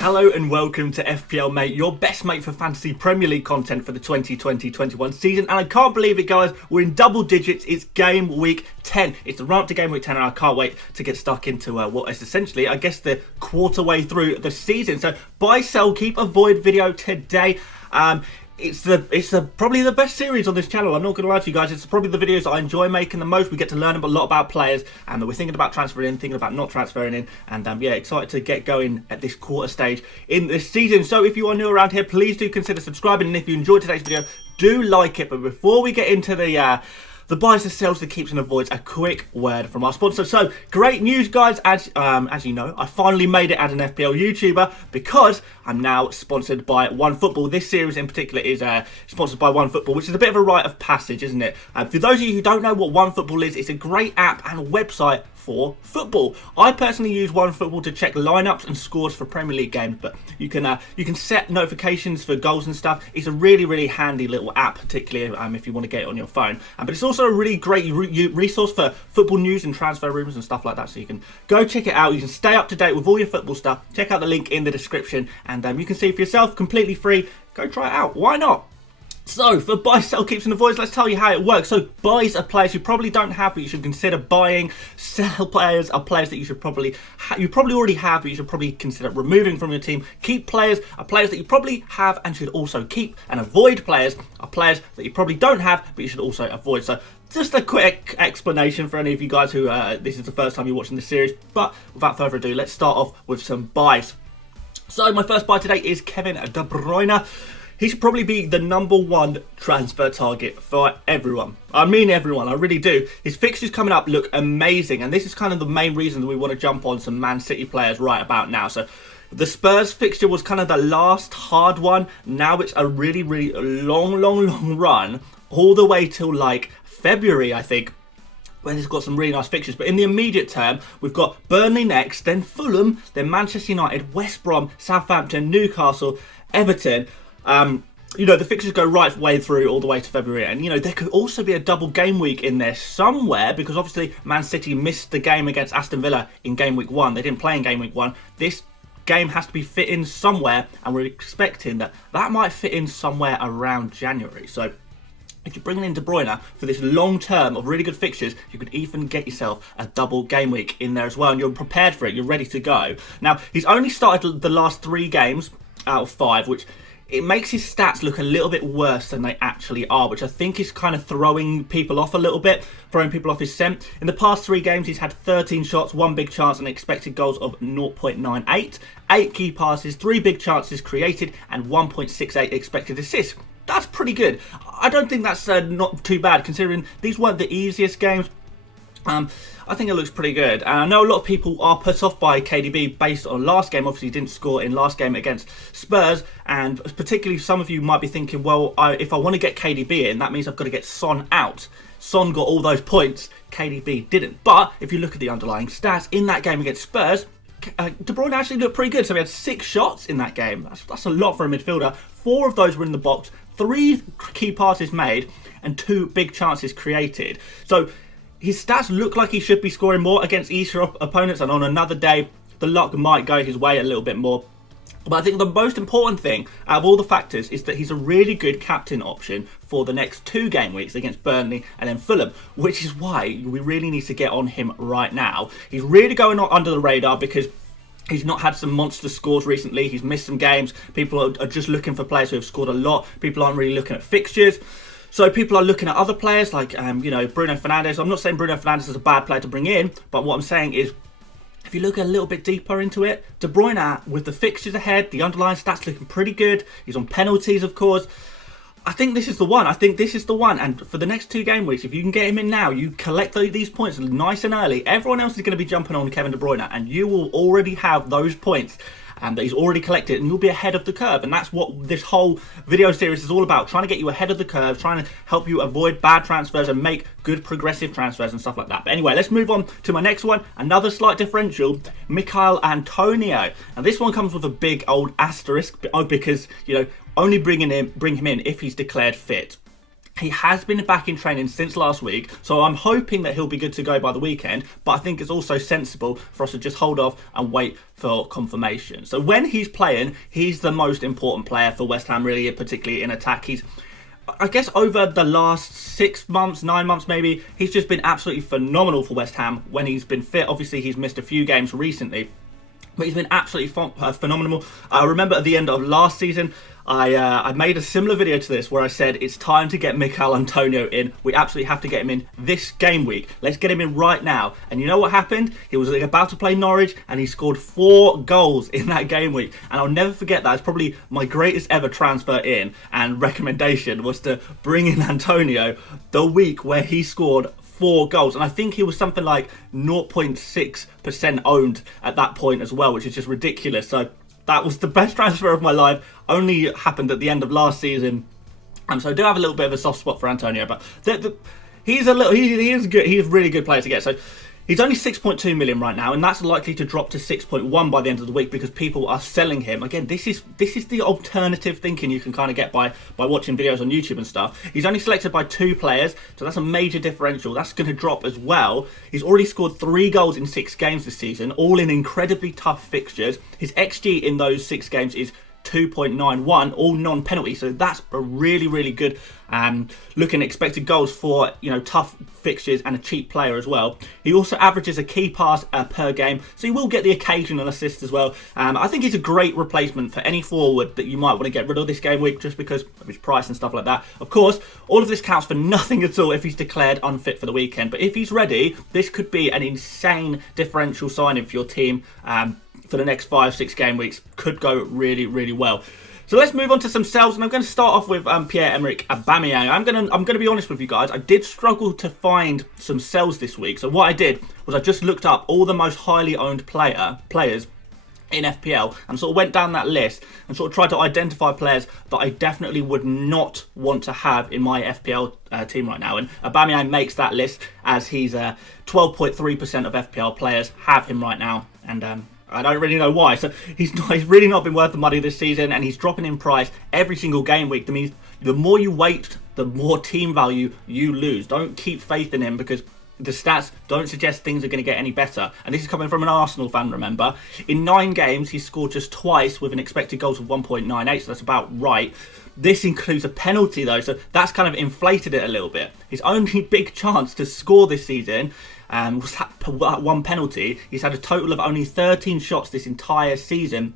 Hello and welcome to FPL Mate, your best mate for fantasy Premier League content for the 2020-21 season. And I can't believe it, guys, we're in double digits. It's game week 10. It's the run up to game week 10 and I can't wait to get stuck into what is essentially, I guess, the quarter way through the season. So buy, sell, keep, avoid video today. It's probably the best series on this channel. I'm not going to lie to you guys. It's probably the videos that I enjoy making the most. We get to learn a lot about players, and we're thinking about transferring in, thinking about not transferring in, and yeah, excited to get going at this quarter stage in this season. So if you are new around here, please do consider subscribing, and if you enjoyed today's video, do like it. But before we get into the buys, the sells, the keeps and avoids, a quick word from our sponsor. So, great news, guys. As you know, I finally made it as an FPL YouTuber because I'm now sponsored by OneFootball. This series in particular is sponsored by OneFootball, which is a bit of a rite of passage, isn't it? For those of you who don't know what OneFootball is, it's a great app and website for football. I personally use OneFootball to check lineups and scores for Premier League games, but you can set notifications for goals and stuff. It's a really handy little app, particularly if you want to get it on your phone. But it's also a really great resource for football news and transfer rumors and stuff like that. So you can go check it out. You can stay up to date with all your football stuff. Check out the link in the description, and you can see for yourself, completely free. Go try it out. Why not? So, for buy, sell, keeps and avoids, let's tell you how it works. So, buys are players you probably don't have, but you should consider buying. Sell players are players that you should probably already have, but you should probably consider removing from your team. Keep players are players that you probably have and should also keep. And avoid players are players that you probably don't have, but you should also avoid. So, just a quick explanation for any of you guys who this is the first time you're watching this series. But without further ado, let's start off with some buys. So, my first buy today is Kevin De Bruyne. He should probably be the #1 transfer target for everyone. I mean everyone, I really do. His fixtures coming up look amazing, and this is kind of the main reason that we want to jump on some Man City players right about now. So the Spurs fixture was kind of the last hard one. Now it's a really long run, all the way till like February, I think, when he's got some really nice fixtures. But in the immediate term, we've got Burnley next, then Fulham, then Manchester United, West Brom, Southampton, Newcastle, Everton. You know, the fixtures go right way through all the way to February, and you know, there could also be a double game week in there somewhere, because obviously Man City missed the game against Aston Villa in game week 1. They didn't play in game week 1. This game has to be fit in somewhere, and we're expecting that might fit in somewhere around January. So if you're bringing in De Bruyne for this long term of really good fixtures, you could even get yourself a double game week in there as well, and you're prepared for it, you're ready to go. Now, he's only started the last 3 games out of 5, which it makes his stats look a little bit worse than they actually are, which I think is kind of throwing people off a little bit, throwing people off his scent. In the past 3 games, he's had 13 shots, 1 big chance, and expected goals of 0.98, 8 key passes, 3 big chances created, and 1.68 expected assists. That's pretty good. I don't think that's not too bad, considering these weren't the easiest games. I think it looks pretty good. And I know a lot of people are put off by KDB based on last game. Obviously, he didn't score in last game against Spurs. And particularly some of you might be thinking, well, if I want to get KDB in, that means I've got to get Son out. Son got all those points. KDB didn't. But if you look at the underlying stats in that game against Spurs, De Bruyne actually looked pretty good. So he had 6 shots in that game. That's a lot for a midfielder. 4 of those were in the box. 3 key passes made and 2 big chances created. So his stats look like he should be scoring more against easier opponents, and on another day, the luck might go his way a little bit more. But I think the most important thing out of all the factors is that he's a really good captain option for the next 2 game weeks against Burnley and then Fulham, which is why we really need to get on him right now. He's really going on under the radar because he's not had some monster scores recently. He's missed some games. People are just looking for players who have scored a lot. People aren't really looking at fixtures. So people are looking at other players like, you know, Bruno Fernandes. I'm not saying Bruno Fernandes is a bad player to bring in, but what I'm saying is, if you look a little bit deeper into it, De Bruyne, with the fixtures ahead, the underlying stats looking pretty good. He's on penalties, of course. I think this is the one. And for the next 2 game weeks, if you can get him in now, you collect these points nice and early. Everyone else is going to be jumping on Kevin De Bruyne, and you will already have those points that he's already collected, and you'll be ahead of the curve. And that's what this whole video series is all about, trying to get you ahead of the curve, trying to help you avoid bad transfers and make good progressive transfers and stuff like that. But anyway, let's move on to my next one. Another slight differential, Michail Antonio. Now this one comes with a big old asterisk because, you know, only bring him in if he's declared fit. He has been back in training since last week, so I'm hoping that he'll be good to go by the weekend, but I think it's also sensible for us to just hold off and wait for confirmation. So when he's playing, he's the most important player for West Ham, really, particularly in attack. I guess over the last 6 months, 9 months maybe, he's just been absolutely phenomenal for West Ham when he's been fit. Obviously, he's missed a few games recently, but he's been absolutely phenomenal. I remember at the end of last season, I made a similar video to this where I said it's time to get Mikel Antonio in. We absolutely have to get him in this game week. Let's get him in right now. And you know what happened? He was about to play Norwich and he scored 4 goals in that game week. And I'll never forget that. It's probably my greatest ever transfer in and recommendation was to bring in Antonio the week where he scored 4 goals, and I think he was something like 0.6% owned at that point as well, which is just ridiculous. So that was the best transfer of my life. Only happened at the end of last season, so I do have a little bit of a soft spot for Antonio, but he is good. He's a really good player to get. So he's only 6.2 million right now, and that's likely to drop to 6.1 by the end of the week because people are selling him. Again, this is the alternative thinking you can kind of get by watching videos on YouTube and stuff. He's only selected by 2 players, so that's a major differential. That's going to drop as well. He's already scored 3 goals in 6 games this season, all in incredibly tough fixtures. His XG in those 6 games is 2.91, all non-penalty, so that's a really good looking expected goals for tough fixtures and a cheap player as well. He also averages a key pass per game, so he will get the occasional assist as well. I think he's a great replacement for any forward that you might want to get rid of this game week just because of his price and stuff like that. Of course, all of this counts for nothing at all if he's declared unfit for the weekend, but if he's ready, this could be an insane differential signing for your team for the next 5-6 game weeks. Could go really well. So let's move on to some sells, and I'm going to start off with Pierre-Emerick Aubameyang. I'm going to be honest with you guys. I did struggle to find some sells this week. So what I did was I just looked up all the most highly owned players in FPL and sort of went down that list and sort of tried to identify players that I definitely would not want to have in my FPL team right now. And Aubameyang makes that list as he's 12.3% of FPL players have him right now, and I don't really know why. So he's really not been worth the money this season, and he's dropping in price every single game week. That means the more you wait, the more team value you lose. Don't keep faith in him because the stats don't suggest things are going to get any better. And this is coming from an Arsenal fan, remember. In 9 games, he's scored just twice with an expected goals of 1.98, so that's about right. This includes a penalty though, so that's kind of inflated it a little bit. His only big chance to score this season was that 1 penalty. He's had a total of only 13 shots this entire season.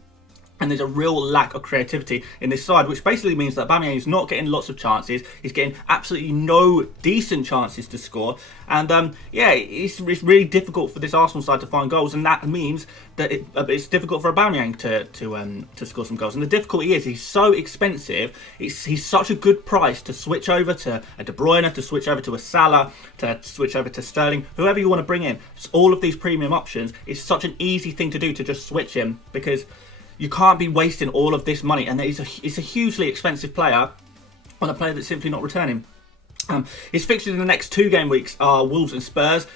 And there's a real lack of creativity in this side, which basically means that Aubameyang is not getting lots of chances. He's getting absolutely no decent chances to score. And it's really difficult for this Arsenal side to find goals, and that means that it's difficult for Aubameyang to score some goals. And the difficulty is he's so expensive. He's such a good price to switch over to a De Bruyne, to switch over to a Salah, to switch over to Sterling, whoever you want to bring in. All of these premium options, it's such an easy thing to do to just switch him because you can't be wasting all of this money, and it's a hugely expensive player on a player that's simply not returning. His fixtures in the next 2 game weeks are Wolves and Spurs,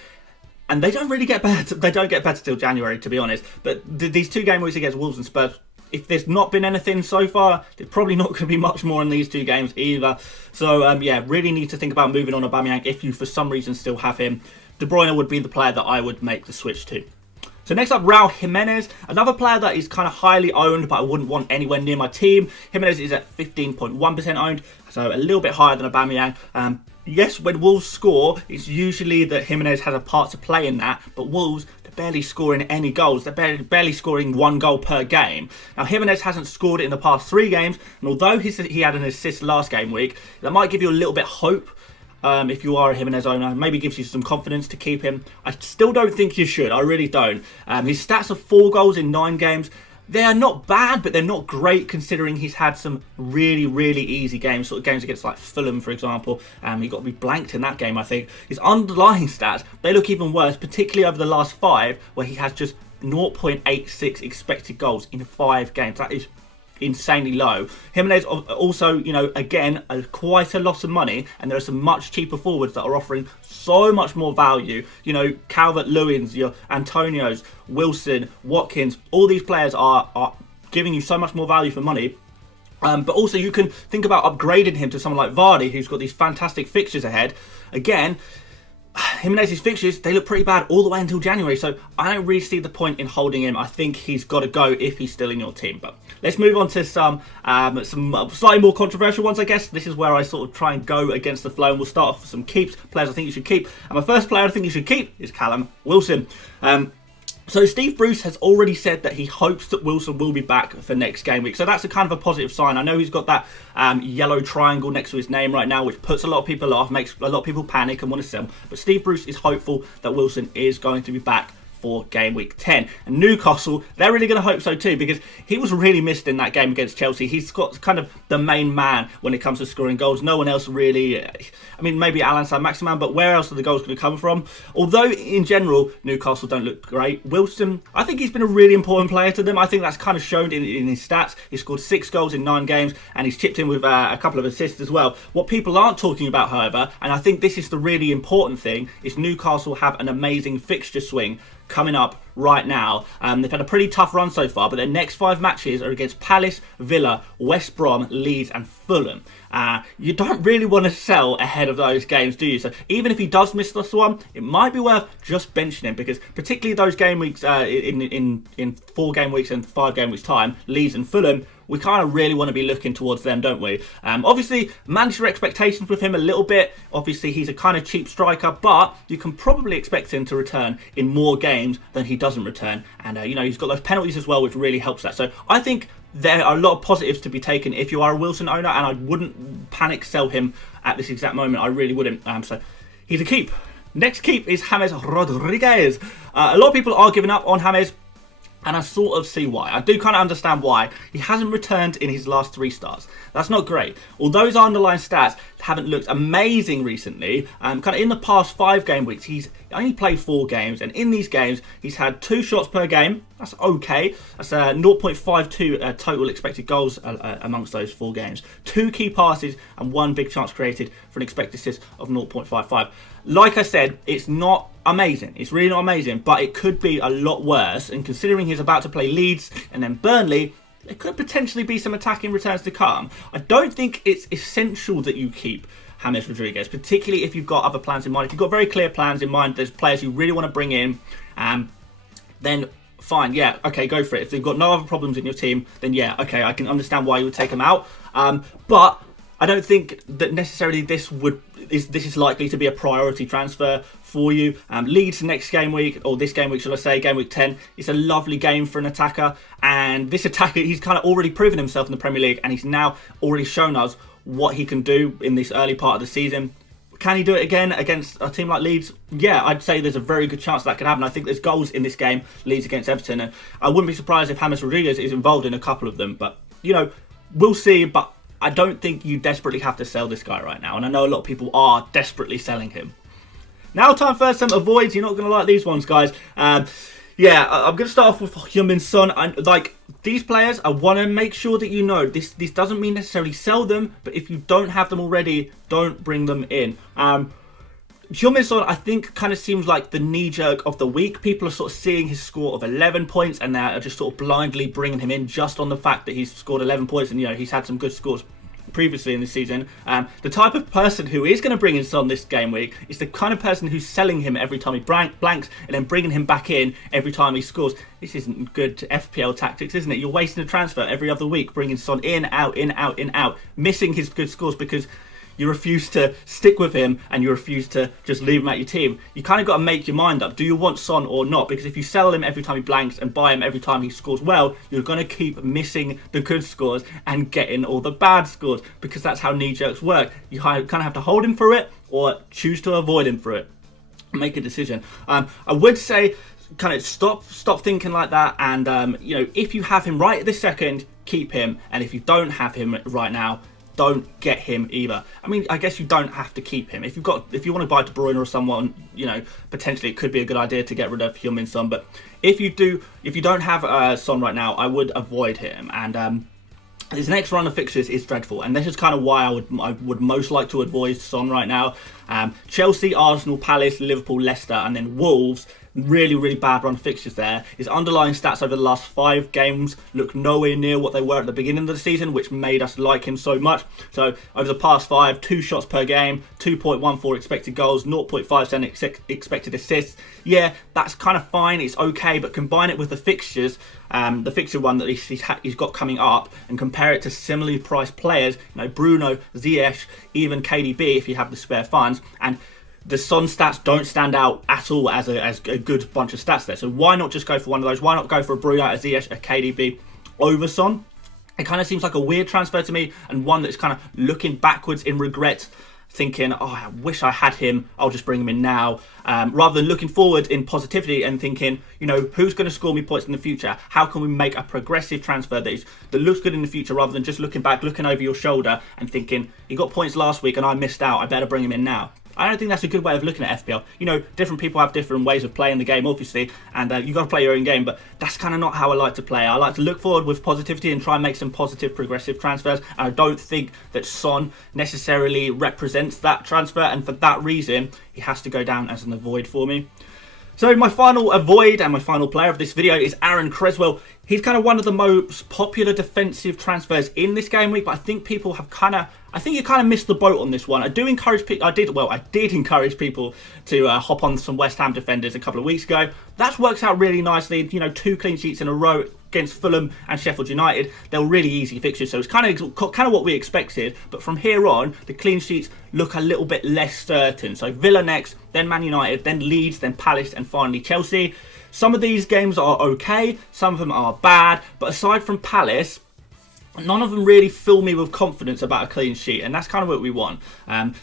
and they don't really get better. They don't get better till January, to be honest. But these 2 game weeks against Wolves and Spurs, if there's not been anything so far, there's probably not going to be much more in these 2 games either. So really need to think about moving on Aubameyang if you for some reason still have him. De Bruyne would be the player that I would make the switch to. So next up, Raul Jimenez, another player that is kind of highly owned, but I wouldn't want anywhere near my team. Jimenez is at 15.1% owned, so a little bit higher than Aubameyang. Yes, when Wolves score, it's usually that Jimenez has a part to play in that, but Wolves, they're barely scoring any goals. They're barely scoring 1 goal per game. Now, Jimenez hasn't scored it in the past 3 games, and although he had an assist last game week, that might give you a little bit of hope. If you are a Jimenez owner, maybe gives you some confidence to keep him. I still don't think you should. I really don't. His stats are 4 goals in 9 games. They are not bad, but they're not great considering he's had some really easy games, sort of games against like Fulham, for example. He got to be blanked in that game, I think. His underlying stats, they look even worse, particularly over the last 5, where he has just 0.86 expected goals in 5 games. That is insanely low. Jimenez also, again, quite a lot of money, and there are some much cheaper forwards that are offering so much more value. Calvert-Lewin's, your Antonios, Wilson, Watkins, all these players are giving you so much more value for money. But also you can think about upgrading him to someone like Vardy, who's got these fantastic fixtures ahead. Again, Jimenez's fixtures, they look pretty bad all the way until January, so I don't really see the point in holding him. I think he's got to go if he's still in your team. But let's move on to some slightly more controversial ones, I guess. This is where I sort of try and go against the flow, and we'll start off with some keeps, players I think you should keep. And my first player I think you should keep is Callum Wilson. So Steve Bruce has already said that he hopes that Wilson will be back for next game week. So that's a kind of a positive sign. I know he's got that yellow triangle next to his name right now, which puts a lot of people off, makes a lot of people panic and want to sell. But Steve Bruce is hopeful that Wilson is going to be back for game week 10. And Newcastle, they're really going to hope so too, because he was really missed in that game against Chelsea. He's got kind of the main man when it comes to scoring goals. No one else really, I mean, maybe Alan Saint-Maximin, but where else are the goals going to come from? Although in general Newcastle don't look great, Wilson, I think he's been a really important player to them. I think that's kind of shown in his stats. He scored 6 goals in 9 games and he's chipped in with a couple of assists as well. What people aren't talking about, however, and I think this is the really important thing, is Newcastle have an amazing fixture swing coming up right now. They've had a pretty tough run so far, but their next 5 matches are against Palace, Villa, West Brom, Leeds and Fulham. You don't really want to sell ahead of those games, do you? So even if he does miss this one, it might be worth just benching him, because particularly those game weeks in 4 game weeks and 5 game weeks time, Leeds and Fulham, we kind of really want to be looking towards them, don't we? Obviously, manage your expectations with him a little bit. Obviously, he's a kind of cheap striker, but you can probably expect him to return in more games than he doesn't return. And, you know, he's got those penalties as well, which really helps that. So I think there are a lot of positives to be taken if you are a Wilson owner, and I wouldn't panic sell him at this exact moment. I really wouldn't. So he's a keep. Next keep is James Rodriguez. A lot of people are giving up on James, and I sort of see why. I do kind of understand why. He hasn't returned in his last 3 starts. That's not great. Although his underlying stats haven't looked amazing recently, kind of in the past 5 game weeks, he's only played 4 games, and in these games, he's had 2 shots per game. That's okay. That's 0.52 total expected goals amongst those 4 games. 2 key passes and 1 big chance created for an expected assist of 0.55. Like I said, it's not amazing. It's really not amazing, but it could be a lot worse. And considering he's about to play Leeds and then Burnley, there could potentially be some attacking returns to come. I don't think it's essential that you keep James Rodriguez, particularly if you've got other plans in mind. If you've got very clear plans in mind, there's players you really want to bring in, then fine, yeah, okay, go for it. If they've got no other problems in your team, then yeah, okay, I can understand why you would take them out. But I don't think that necessarily this is likely to be a priority transfer for you. Leeds next game week, or this game week, shall I say, game week 10. It's a lovely game for an attacker, and this attacker, he's kind of already proven himself in the Premier League, and he's now already shown us what he can do in this early part of the season. Can he do it again against a team like Leeds? Yeah, I'd say there's a very good chance that could happen. I think there's goals in this game, Leeds against Everton, and I wouldn't be surprised if James Rodriguez is involved in a couple of them. But, you know, we'll see. But I don't think you desperately have to sell this guy right now, and I know a lot of people are desperately selling him. Now time for some avoids. You're not going to like these ones, guys. Yeah, I'm going to start off with Heung-min Son. Like, these players, I want to make sure that you know, this doesn't mean necessarily sell them, but if you don't have them already, don't bring them in. Heung-min Son, I think, kind of seems like the knee-jerk of the week. People are sort of seeing his score of 11 points, and they're just sort of blindly bringing him in just on the fact that he's scored 11 points, and, you know, he's had some good scores previously in this season. The type of person who is going to bring in Son this game week is the kind of person who's selling him every time he blanks and then bringing him back in every time he scores. This isn't good FPL tactics, isn't it? You're wasting a transfer every other week, bringing Son in, out, in, out, in, out, missing his good scores because you refuse to stick with him and you refuse to just leave him at your team. You kind of got to make your mind up. Do you want Son or not? Because if you sell him every time he blanks and buy him every time he scores well, you're going to keep missing the good scores and getting all the bad scores, because that's how knee-jerks work. You kind of have to hold him for it or choose to avoid him for it. Make a decision. I would say kind of stop thinking like that, and you know, if you have him right at this second, keep him, and if you don't have him right now, don't get him either. I mean, I guess you don't have to keep him. If you want to buy De Bruyne or someone, you know, potentially it could be a good idea to get rid of Heung-min Son. But if you don't have Son right now, I would avoid him. And his next run of fixtures is dreadful, and this is kind of why I would most like to avoid Son right now. Chelsea, Arsenal, Palace, Liverpool, Leicester, and then Wolves. really bad run of fixtures there. His underlying stats over the last 5 games look nowhere near what they were at the beginning of the season, which made us like him so much. So over the past 5, 2 shots per game, 2.14 expected goals, 0.5% expected assists. Yeah, that's kind of fine, it's okay, but combine it with the fixtures, the fixture one that he's got coming up, and compare it to similarly priced players, you know, Bruyne, Ziyech, even KDB if you have the spare funds, and the Son stats don't stand out at all as a good bunch of stats there. So why not just go for one of those? Why not go for a Bruyne, a Ziyech, a KDB over Son? It kind of seems like a weird transfer to me, and one that's kind of looking backwards in regret, thinking, oh, I wish I had him, I'll just bring him in now, rather than looking forward in positivity and thinking, you know, who's going to score me points in the future? How can we make a progressive transfer that looks good in the future, rather than just looking back, looking over your shoulder and thinking, he got points last week and I missed out, I better bring him in now. I don't think that's a good way of looking at FPL. You know, different people have different ways of playing the game, obviously, and you've got to play your own game, but that's kind of not how I like to play. I like to look forward with positivity and try and make some positive, progressive transfers, and I don't think that Son necessarily represents that transfer, and for that reason, he has to go down as an avoid for me. So my final avoid and my final player of this video is Aaron Cresswell. He's kind of one of the most popular defensive transfers in this game week, but I think people have I think you kind of missed the boat on this one. I did encourage people to hop on some West Ham defenders a couple of weeks ago. That's works out really nicely. You know, 2 clean sheets in a row against Fulham and Sheffield United. They're really easy fixtures, so it's kind of what we expected. But from here on, the clean sheets look a little bit less certain. So Villa next, then Man United, then Leeds, then Palace, and finally Chelsea. Some of these games are okay, some of them are bad, but aside from Palace, none of them really fill me with confidence about a clean sheet, and that's kind of what we want.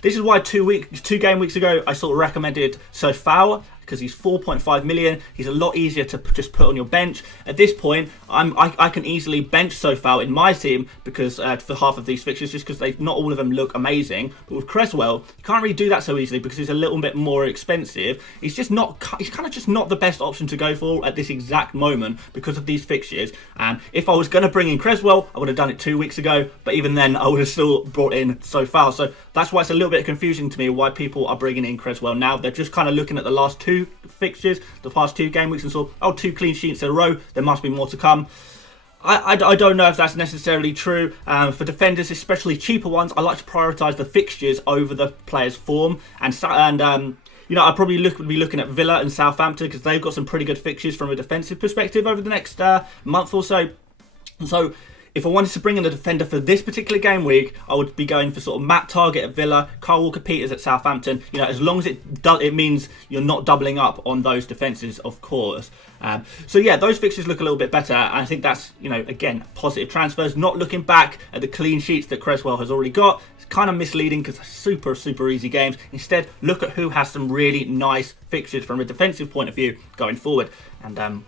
This is why 2 game weeks ago I sort of recommended Sofao, because he's 4.5 million. He's a lot easier to just put on your bench. At this point, I can easily bench Sofao in my team because for half of these fixtures, just because not all of them look amazing. But with Cresswell, you can't really do that so easily because he's a little bit more expensive. He's kind of just not the best option to go for at this exact moment because of these fixtures. If I was going to bring in Cresswell, I would have done it 2 weeks ago, but even then I would have still brought in Sofao. So that's why it's a little bit confusing to me why people are bringing in Cresswell now. They're just kind of looking at the last 2 fixtures, the past 2 game weeks, and saw, oh, 2 clean sheets in a row, there must be more to come. I don't know if that's necessarily true. For defenders, especially cheaper ones, I like to prioritise the fixtures over the player's form, and you know, I'd probably be looking at Villa and Southampton because they've got some pretty good fixtures from a defensive perspective over the next month or so. So if I wanted to bring in a defender for this particular game week, I would be going for sort of Matt Targett at Villa, Kyle Walker-Peters at Southampton. You know, as long as it means you're not doubling up on those defences, of course. So yeah, those fixtures look a little bit better. I think that's, you know, again, positive transfers. Not looking back at the clean sheets that Cresswell has already got. It's kind of misleading because they're super easy games. Instead, look at who has some really nice fixtures from a defensive point of view going forward. And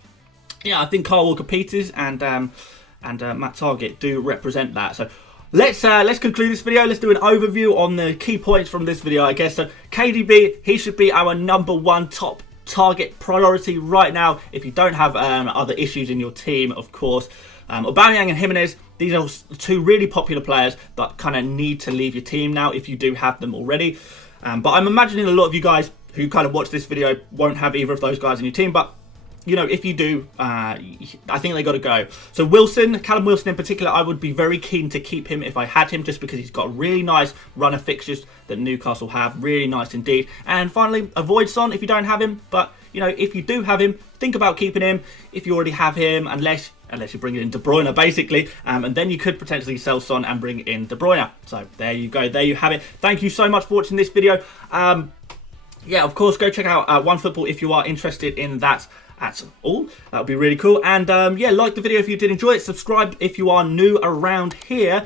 yeah, I think Kyle Walker-Peters and Matt Targett do represent that. So let's conclude this video. Let's do an overview on the key points from this video, I guess. So KDB, he should be our #1 top target priority right now if you don't have other issues in your team, of course. Aubameyang and Jimenez, these are 2 really popular players that kind of need to leave your team now if you do have them already. But I'm imagining a lot of you guys who kind of watch this video won't have either of those guys in your team, but you know, if you do, I think they got to go. So Callum Wilson in particular, I would be very keen to keep him if I had him, just because he's got a really nice run of fixtures that Newcastle have. Really nice indeed. And finally, avoid Son if you don't have him. But, you know, if you do have him, think about keeping him if you already have him, unless you bring in De Bruyne, basically. And then you could potentially sell Son and bring in De Bruyne. So there you go. There you have it. Thank you so much for watching this video. Yeah, of course, go check out OneFootball if you are interested in that at all. That would be really cool. And yeah, like the video if you did enjoy it. Subscribe if you are new around here.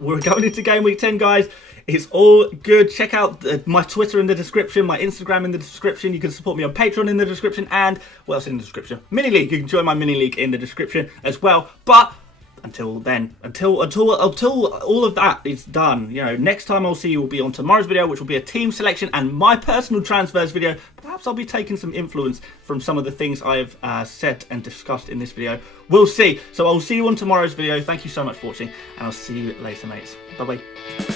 We're going into Game Week 10, guys. It's all good. Check out my Twitter in the description, my Instagram in the description. You can support me on Patreon in the description, and what else in the description? Mini League. You can join my Mini League in the description as well. But until then, until all of that is done, you know, next time I'll see you will be on tomorrow's video, which will be a team selection and my personal transfers video. Perhaps I'll be taking some influence from some of the things I've said and discussed in this video. We'll see. So I'll see you on tomorrow's video. Thank you so much for watching, and I'll see you later, mates. Bye bye.